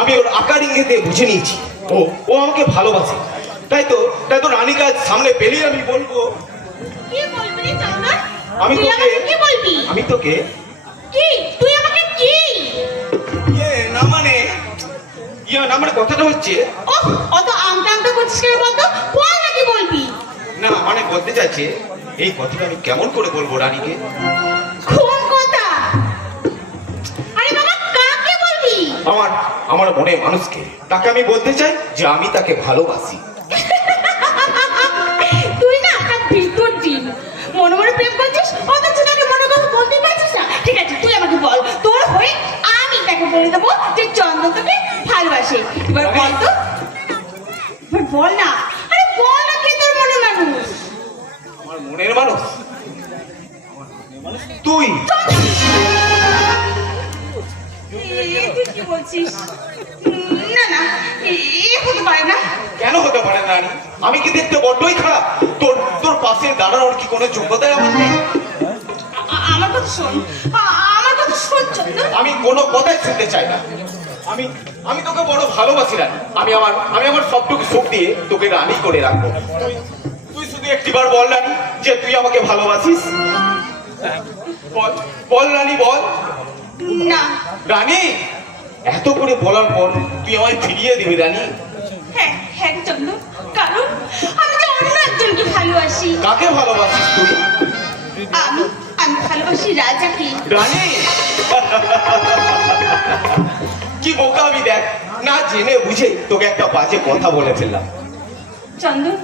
আমি ওর আকার ইঙ্গিতে বুঝে নিয়েছি ও ও আমাকে ভালোবাসে। তাই তো রানীকে আজ সামনে পেলেই আমি বলবো। কি বলবি রে চন্দন? আমি তুই তোকে আমাকে কি বলবি? আমি তোকে কি তুই আমাকে কি? না মানে কথাটা হচ্ছে ওহ, অত আমটা আমটা করছিস কেন বলতো? বল না কি বলবি? না মানে বলতে চাইছে এই কথাটা আমি কেমন করে বলবো রানীকে। কোন কথা? আরে বাবা কাকে বলবি? আমার মনে মানুষকে, তাকে আমি বলতে চাই যে আমি তাকে ভালোবাসি। তুই না একটা ভিতর দিন মনে মনে প্রেম করছিস, অথচ তাকে মনে কথা বলতে পারছিস না। ঠিক আছে তুই আমাকে বল, তোর হয়ে আমি তাকে বলে দেবো যে চন্দন তোকে ভালোবাসে। এবার বল তো, এবার বল না। আরে বল না, কে তোর মনে মানুষ? আমার মনের মানুষ তুই। তুই কি বলছিস? না না, এ হতে পারে না। কেন হতে পারে না রানী? আমি কি দেখতে বড্ডই খারাপ? তোর পাশে দাঁড়ানোর কি কোনো যোগ্যতাই আমার নেই? আমার কথা শোন, আমার কথা শোন চন্দন। আমি কোনো কথাই শুনতে চাই না। আমি তোকে বড় ভালোবাসি রানী। আমি আমার সবটুকু সুখ দিয়ে তোকে রানী করে রাখবো। তুই শুধু একটিবার বল রানী যে তুই আমাকে ভালোবাসিস। বল রানী বল। না। রানী এত করে বলার পর তুই আমায় ফিরিয়ে দিবি রানী? হ্যাঁ হ্যাঁ চন্দন, কারণ আমি যে অন্য একজনকে ভালোবাসি। কাকে ভালোবাসিস তুই? আমি ভালোবাসি রাজাকে। রানী কি বোকা আমি, দেখ না জেনে বুঝে তোকে একটা বাজে কথা বলে ফেললাম। চন্দন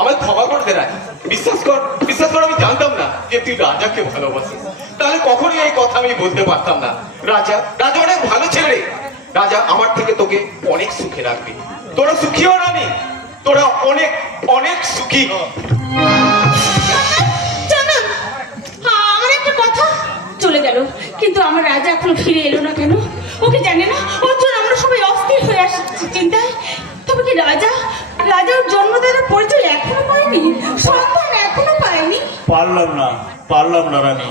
আমায় ক্ষমা করতে রানী। বিশ্বাস কর আমি জানতাম না যে তুই রাজাকে ভালোবাসিস। তাহলে কখনোই এই কথা আমি বলতে পারতাম না। রাজা অনেক ভালো ছেলে। রাজা আমার থেকে তোকে অনেক সুখে রাখবে। তোরা সুখীও রানী, তোরা অনেক অনেক সুখী। চন্দন, আমার একটা কথা চলে গেল, কিন্তু আমার রাজা এখনো ফিরে এলো না কেন? ওকে জানে না ওর জন্য আমরা সবাই অস্থির হয়ে আসছি চিন্তায়। তবে কি রাজার জন্মদাতার পরিচয় এখনো পায়নি? সন্তান এখনো পায়নি? পারলাম না রানী।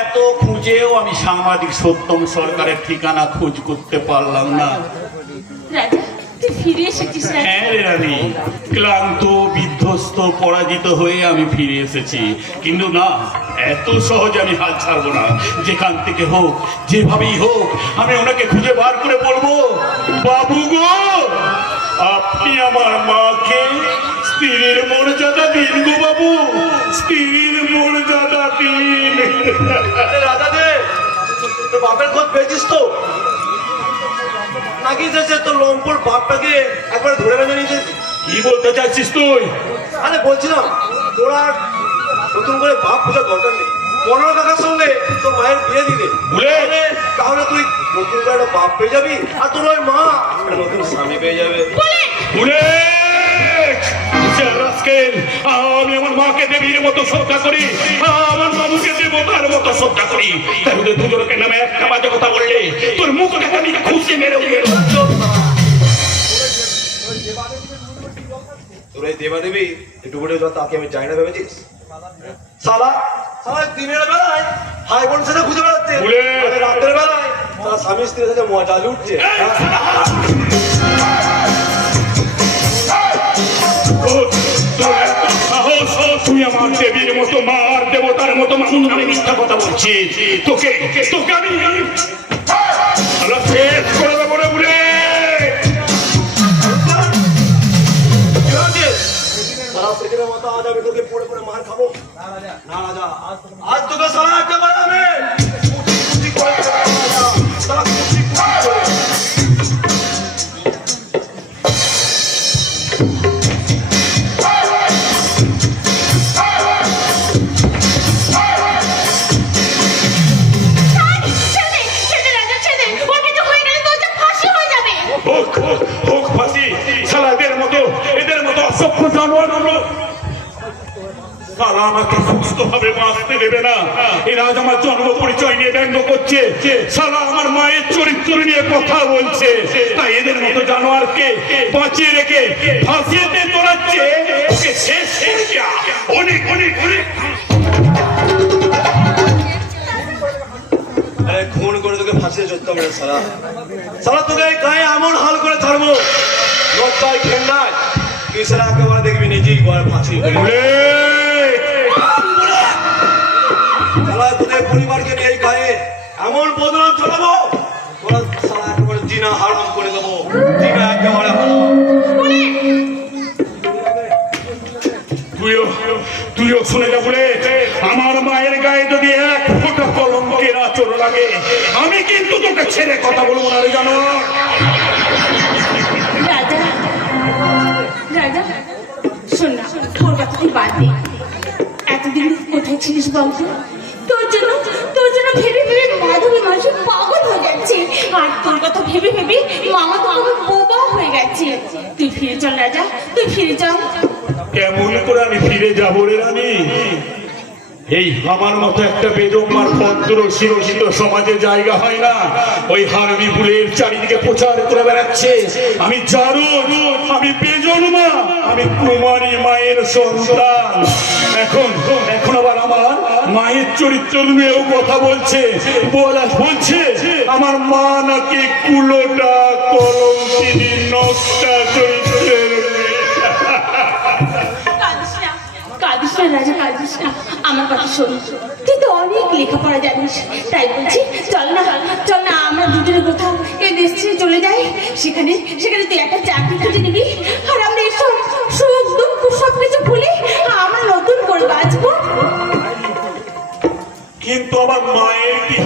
এত খুঁজেও আমি সাংবাদিক সত্যম সরকারের ঠিকানা খোঁজ করতে পারলাম না। রাজা তুই ফিরে এসেছিস রাজা। হ্যাঁ রে রানী, ক্লান্ত বিধ্বস্ত পরাজিত হয়ে আমি ফিরে এসেছি। কিন্তু না, এত সহজে আমি হাল ছাড়বো না। যেখান থেকে হোক, যেভাবেই হোক, আমি ওনাকে খুঁজে বার করে বলবো, বাবু গো আপনি আমার মাকে স্ত্রীর মর্যাদা দিন গো বাবু, স্ত্রীর মর্যাদা দিন। রাজা দে, তোর বাপের খোঁজ পেয়েছিস তো? নাকি যে তোর লম্পুর বাপটাকে একবার ধরে বেঁধে নিয়েছিস? কি বলতে চাইছিস তুই? আরে বলছিলাম তোর আর নতুন করে বাপ খোঁজার দরকার নেই। মনোহর কাকার সঙ্গে তোর মায়ের বিয়ে দিলে তাহলে তুই নতুন করে একটা বাপ পেয়ে যাবি, আর তোর ওই মা একটা নতুন স্বামী পেয়ে যাবে। আমি আমার মাকে দেবীর মতো শ্রদ্ধা করি, আমার বাবুকে দেবতার মতো শ্রদ্ধা করি। তার মধ্যে দুজনকে নামে একটা বাজে কথা বললে তোর মুখটাকে আমি খুশি মেরে তোর এই দেবা দেবী ডুবুরে যা তাকে আমি চাই না ভেবেছিস? সালা দিনের বেলায় ভাই বোন সাথে খুঁজে বেড়াচ্ছে, রাতের বেলায় তারা স্বামী স্ত্রীর সাথে মজা লুটছে। তুই আমার দেবীর মতো মার দেবতার মতো মানুষ নামে মিথ্যা কথা বলছিস। তোকে আমি করে দেবো রে বলে। সেদিনের মতো আজ আমি তোকে পড়ে পড়ে মার খাবো না রাজা। আজ তোকে সারা একেবারে আমি আমাকে সুস্থ ভাবে বাঁচতে দেবে না। এরা আজ আমার জন্ম পরিচয় নিয়ে ব্যঙ্গ করছে, সারা আমার মায়ের চরিত্র নিয়ে কথা বলছে। তাই এদের মতো জানোয়ারকে বাঁচিয়ে রেখে ফাঁসিয়েতে তোলাচ্ছে। ওকে শেষ অনেক অনেক অনেক খুন করে তোকে ফাঁসিয়ে করতাম রে সারা। সারা তোকে এই গায়ে এমন হাল করে ছাড়বো, লজ্জায় ঘেন্নায় তুই সারা একেবারে দেখবি নিজেই ঘরে ফাঁসি হয়ে গেলি। সারা তোদের পরিবারকে নিয়ে এই গায়ে এমন বদনাম চলাবো, তোরা সারা একেবারে জিনা হারাম করে দেবো, জিনা একেবারে হারাম। তুইও শুনে যা বলে, আমার মায়ের গায়ে যদি এক ফোঁটা কলঙ্কের আঁচড় লাগে, আমি কিন্তু তোকে ছেড়ে কথা বলবো না রে, জানো? রাজা রাজা শোন না, তোর কথা তুই বাদ দে। এতদিন কোথায় ছিলিস বলতো? তোর জন্য ভেবে ভেবে মাধবী মাসে পাগল হয়ে যাচ্ছে, আর তোর কথা ভেবে ভেবে মামা তো আমার বোবা হয়ে গেছে। তুই ফিরে চল রাজা, তুই ফিরে চল। কেমন করে আমি ফিরে যাবো রে রানী? এই আমার মতো একটা বেদমার ভদ্র শিরোহিত সমাজে জায়গা হয় না। ওই হারমি ফুলের চারিদিকে প্রচার করে বেড়াচ্ছে আমি জারুদ, আমি বেজন্মা, আমি কুমারী মায়ের সন্তান। এখন আবার আমার মায়ের চরিত্র নিয়েও কথা বলছে, বলছে আমার মা নাকি কুলোটা কলঙ্কিনী নকশা চরিত্রের। কাঁদিস না রাজা, কাঁদিস না, আমার কথা শোন। তুই তো অনেক লেখাপড়া জানিস, তাই বলছি চল না আমরা দুজনে কোথাও এই দেশ ছেড়ে চলে যাই। সেখানে তুই একটা চাকরি খুঁজে নিবি, আর আমরা এসব সুখ দুঃখ সবকিছু ভুলে আমরা নতুন করে বাঁচবো। কিন্তু আমার মায়ের কি